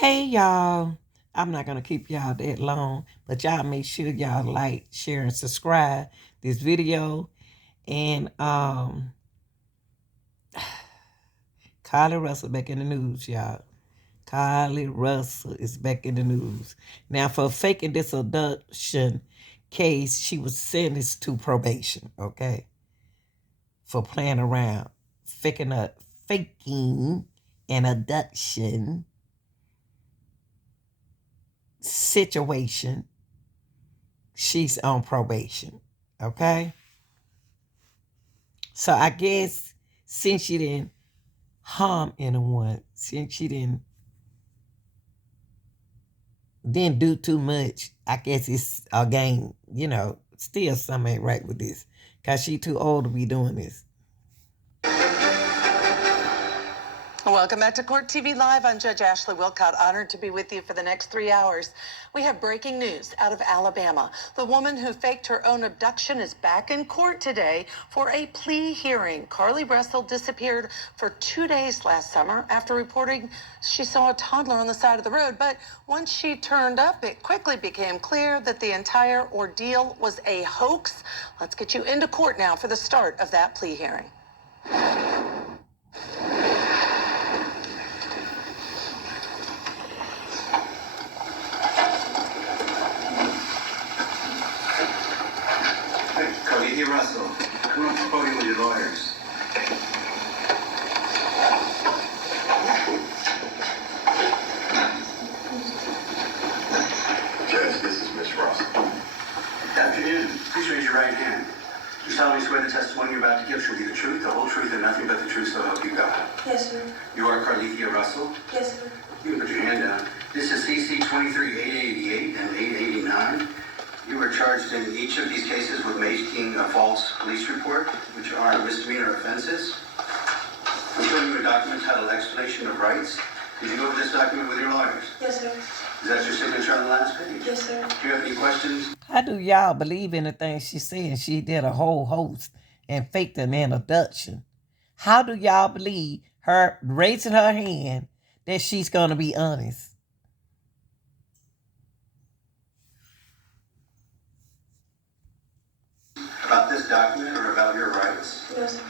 Hey y'all, I'm not gonna keep y'all that long, but y'all make sure y'all like, share, and subscribe this video. And Carlee Russell back in the news, y'all. Carlee Russell is back in the news. Now for faking this abduction case, she was sentenced to probation, okay? For playing around, faking an abduction situation. She's on probation, okay? So I guess since she didn't harm anyone, since she didn't do too much, I guess it's a game, still something ain't right with this. Cause she too old to be doing this. Welcome back to Court TV Live. I'm Judge Ashley Wilcott, honored to be with you for the next 3 hours. We have breaking news out of Alabama. The woman who faked her own abduction is back in court today for a plea hearing. Carlee Russell disappeared for 2 days last summer after reporting she saw a toddler on the side of the road. But once she turned up, it quickly became clear that the entire ordeal was a hoax. Let's get you into court now for the start of that plea hearing. Carlee Russell, come up to the podium with your lawyers. Judge, this is Miss Russell. Good afternoon. Please raise your right hand. You solemnly swear the testimony you're about to give shall be the truth, the whole truth, and nothing but the truth, so help you God. Yes, sir. You are Carlee Russell? Yes, sir. You can put your hand down. This is CC 23-888 and 889. You were charged in each of these cases with making a false police report, which are misdemeanor offenses. I'm showing you a document titled Explanation of Rights. Did you go over this document with your lawyers? Yes, sir. Is that your signature on the last page? Yes, sir. Do you have any questions? How do y'all believe anything she's saying? She did a whole host and faked an abduction. How do y'all believe her raising her hand that she's gonna be honest? About this document or about your rights? No, sir.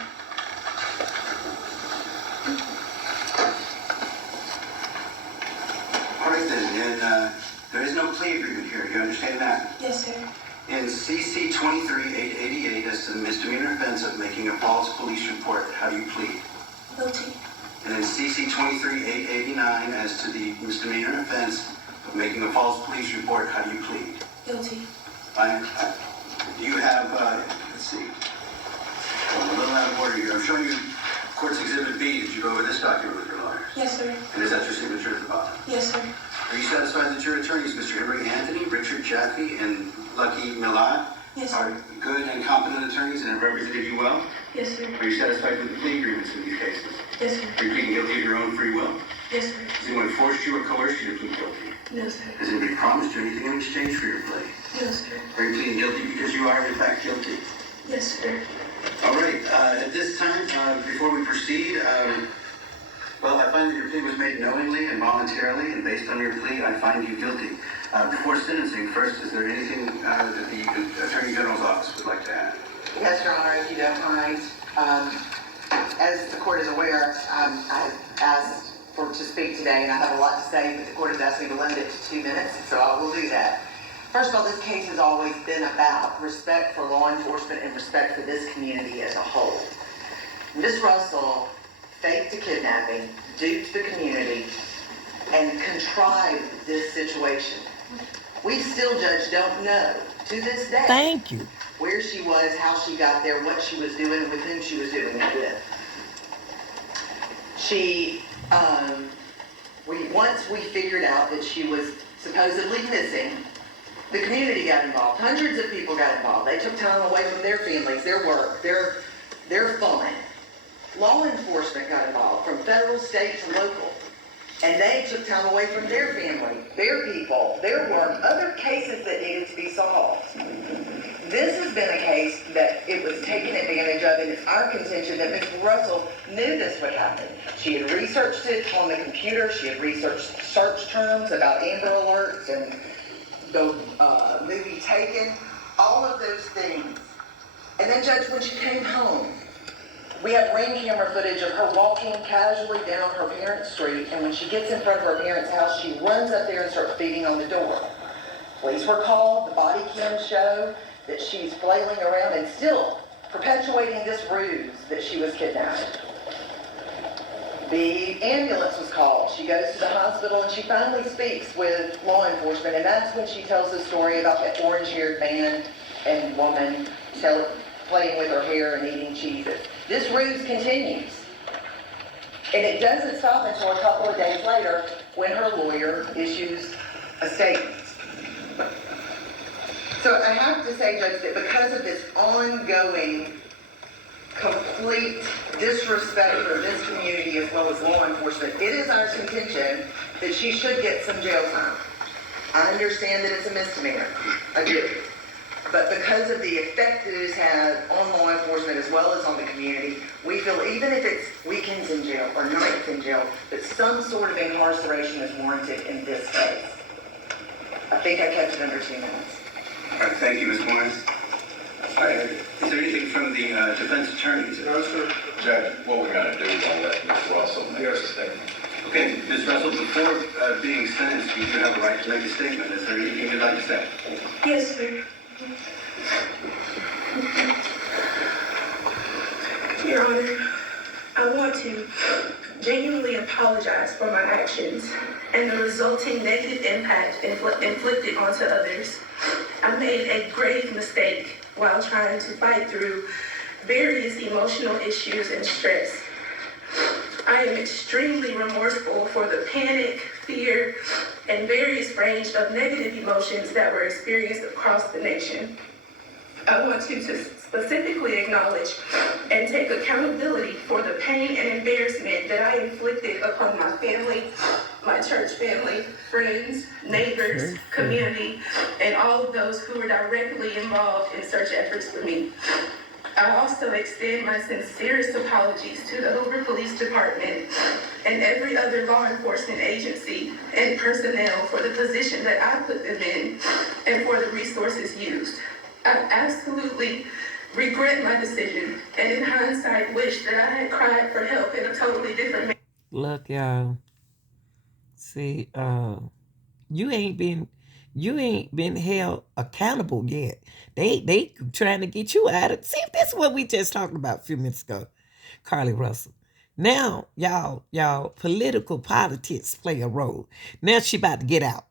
All right then, and there is no plea agreement here. You understand that? Yes, sir. In CC 23-888, as to the misdemeanor offense of making a false police report, how do you plead? Guilty. And in CC 23-889, as to the misdemeanor offense of making a false police report, how do you plead? Guilty. Fine. You have, let's see, I'm a little out of order here. I'm showing you Court's Exhibit B. Did you go over this document with your lawyer? Yes, sir. And is that your signature at the bottom? Yes, sir. Are you satisfied that your attorneys, Mr. Henry Anthony, Richard Jaffe, and Lucky Milad, Yes, sir. are good and competent attorneys and have represented you well? Yes, sir. Are you satisfied with the plea agreements in these cases? Yes, sir. Are you pleading guilty of your own free will? Yes, sir. Has anyone forced you or coerced you to plead guilty? No, sir. Has anybody promised you anything in exchange for your plea? No, sir. Are you pleading guilty because you are in fact guilty? Yes, sir. All right, at this time, before we proceed, well, I find that your plea was made knowingly and voluntarily, and based on your plea, I find you guilty. Before sentencing, first, is there anything that the Attorney General's office would like to add? Yes, Your Honor, if you don't mind. As the court is aware, I have asked to speak today, and I have a lot to say, but the court has asked me to limit it to 2 minutes, so I will do that. First of all, this case has always been about respect for law enforcement and respect for this community as a whole. Ms. Russell faked a kidnapping, duped the community, and contrived this situation. We still, Judge, don't know, to this day, Thank you. where she was, how she got there, what she was doing, with whom she was doing it with. Once we figured out that she was supposedly missing, the community got involved. Hundreds of people got involved. They took time away from their families, their work, their fun. Law enforcement got involved, from federal, state, to local. And they took time away from their family, their people, their work, other cases that needed to be solved. This has been a case that it was taken advantage of, and it's our contention that Ms. Russell knew this would happen. She had researched it on the computer. She had researched search terms about Amber Alerts and the movie Taken, all of those things. And then, Judge, when she came home, we have ring camera footage of her walking casually down her parents' street, and when she gets in front of her parents' house, she runs up there and starts beating on the door. Police were called. The body cams show that she's flailing around and still perpetuating this ruse that she was kidnapped. The ambulance was called. She goes to the hospital and she finally speaks with law enforcement, and that's when she tells the story about that orange-haired man and woman playing with her hair and eating cheeses. This ruse continues. And it doesn't stop until a couple of days later when her lawyer issues a statement. So I have to say, Judge, that because of this ongoing, complete disrespect for this community as well as law enforcement, it is our contention that she should get some jail time. I understand that it's a misdemeanor. I do. But because of the effect that it has had on law enforcement as well as on the community, we feel even if it's weekends in jail or nights in jail, that some sort of incarceration is warranted in this case. I think I kept it under 2 minutes. All right, thank you, Ms. Morris. All right, is there anything from the defense attorneys? No, sir. Judge, what we're going to do is I'll let Ms. Russell make a statement. Okay, Ms. Russell, before being sentenced, you do have a right to make a statement. Is there anything you'd like to say? Yes, sir. Your Honor, I want to genuinely apologize for my actions and the resulting negative impact inflicted onto others. I made a grave mistake while trying to fight through various emotional issues and stress. I am extremely remorseful for the panic, fear, and various range of negative emotions that were experienced across the nation. I want to specifically acknowledge and take accountability for the pain and embarrassment that I inflicted upon my family, my church family, friends, neighbors, community, and all of those who were directly involved in search efforts for me. I also extend my sincerest apologies to the Hoover Police Department and every other law enforcement agency and personnel for the position that I put them in and for the resources used. I absolutely regret my decision, and in hindsight wish that I had cried for help in a totally different manner. Look, y'all. See, you ain't been held accountable yet. They trying to get you out of. See, that's what we just talked about a few minutes ago, Carlee Russell. Now, y'all, politics play a role. Now she about to get out.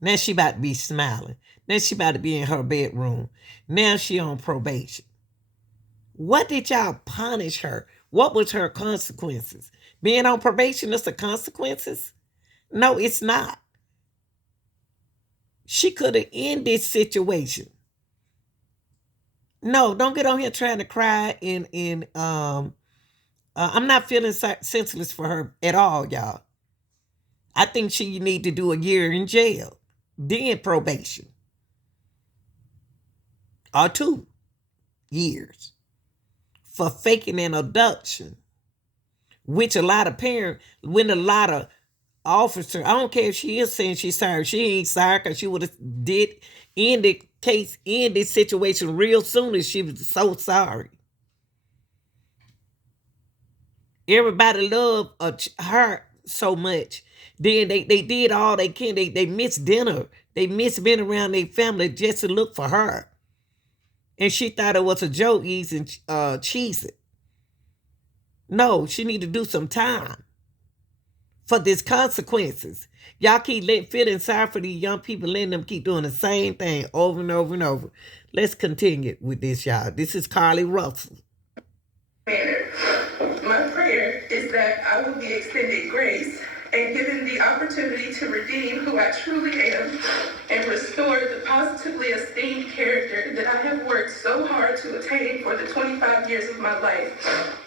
Now she about to be smiling. Now she about to be in her bedroom. Now she on probation. What did y'all punish her? What was her consequences? Being on probation is the consequences? No, it's not. She could have ended this situation. No, don't get on here trying to cry I'm not feeling senseless for her at all, y'all. I think she need to do a year in jail, then probation. Or 2 years for faking an abduction, which a lot of parents, when a lot of officers, I don't care if she is saying she's sorry, she ain't sorry because she would have end the case, end this situation real soon as she was so sorry. Everybody loved her so much. Then they did all they can. They missed dinner. They missed being around their family just to look for her. And she thought it was a joke eating cheese. No, she need to do some time for these consequences. Y'all keep feeling sorry for these young people, letting them keep doing the same thing over and over and over. Let's continue with this, y'all. This is Carlee Russell. My prayer is that I will be extended grace and given the opportunity to redeem who I truly am and restore the positively esteemed character that I have worked so hard to attain for the 25 years of my life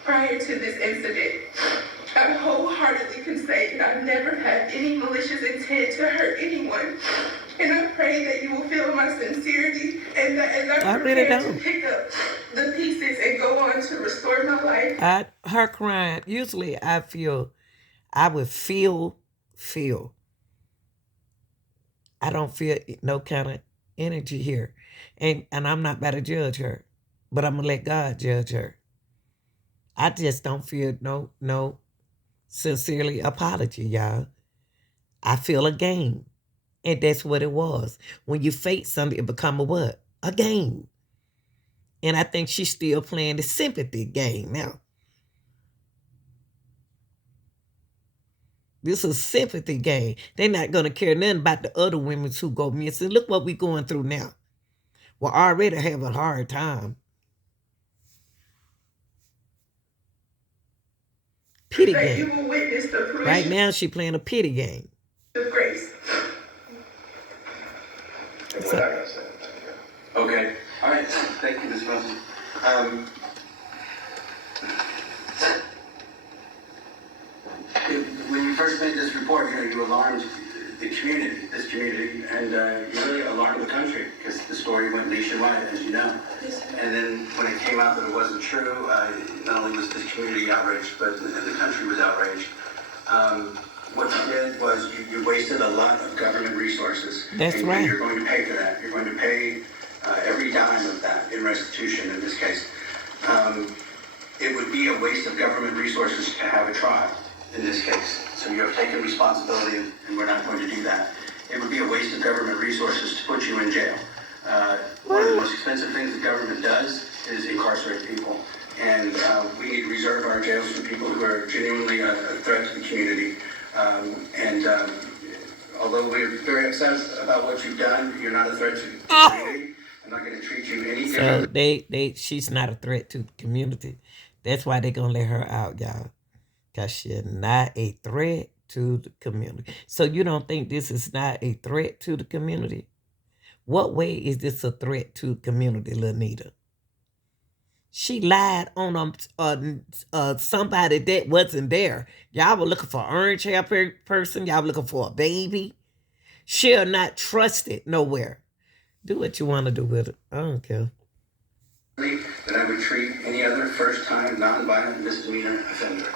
prior to this incident. I wholeheartedly can say that I never had any malicious intent to hurt anyone, And I pray that you will feel my sincerity and that as I I really prepare to don't. pick up the pieces and go on to restore my life. Her crying, usually I would feel. I don't feel no kind of energy here. And I'm not about to judge her, but I'm gonna let God judge her. I just don't feel no sincerely apology, y'all. I feel a game. And that's what it was. When you fake something, it become a what? A game. And I think she's still playing the sympathy game now. This is a sympathy game. They're not going to care nothing about the other women who go missing. Look what we're going through now. We're already having a hard time. Pity That you game. will witness the Right fruition now, she's playing a pity game. of grace. And what I gotta say. Okay, all right, thank you, Ms. Russell. When you first made this report, you alarmed this community, and you really alarmed the country, because the story went nationwide, as you know. And then when it came out that it wasn't true, not only was this community outraged, but the country was outraged. What you did was you wasted a lot of government resources. That's and right. You're going to pay for that. You're going to pay every dime of that in restitution in this case. It would be a waste of government resources to have a trial in this case. So you have taken responsibility, and we're not going to do that. It would be a waste of government resources to put you in jail. One of the most expensive things the government does is incarcerate people. And we need to reserve our jails for people who are genuinely a threat to the community. Although we're very upset about what you've done, you're not a threat to the community. I'm not going to treat you any differently. So she's not a threat to the community. That's why they're going to let her out, y'all. Because she's not a threat to the community. So you don't think this is not a threat to the community? What way is this a threat to the community, Lanita? She lied on somebody that wasn't there. Y'all were looking for an orange hair person. Y'all were looking for a baby. She'll not trust it nowhere. Do what you want to do with it. I don't care. That I would treat any other first-time nonviolent misdemeanor offender.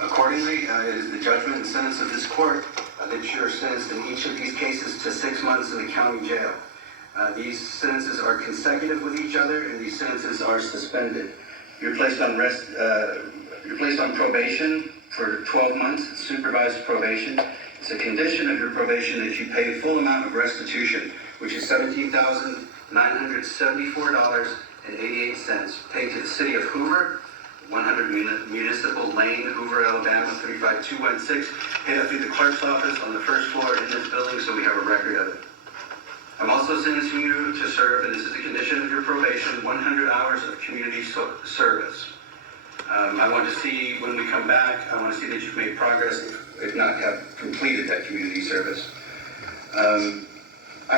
Accordingly, it is the judgment and sentence of this court that you are sentenced in each of these cases to 6 months in the county jail. These sentences are consecutive with each other, and these sentences are suspended. You're placed on probation for 12 months, supervised probation. It's a condition of your probation that you pay the full amount of restitution, which is $17,974.88, paid to the city of Hoover, 100 Municipal Lane, Hoover, Alabama, 35216, paid up through the clerk's office on the first floor in this building, so we have a record of it. I'm also sentencing you to serve, and this is a condition of your probation, 100 hours of community service. I want to see, when we come back, I want to see that you've made progress, if not have completed that community service. I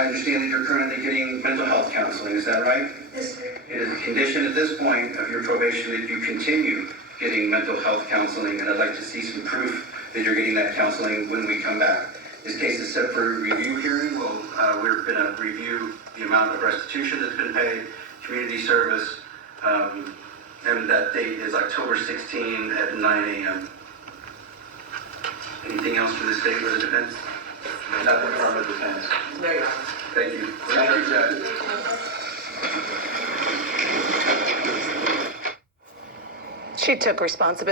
understand that you're currently getting mental health counseling, is that right? Yes, sir. It is a condition at this point of your probation that you continue getting mental health counseling, and I'd like to see some proof that you're getting that counseling when we come back. This case is set for a review hearing. We're going to review the amount of restitution that's been paid, community service, and that date is October 16 at 9 a.m. Anything else for the state or the defense? Nothing from the defense. There you go. Thank you. Thank you, Judge. She took responsibility.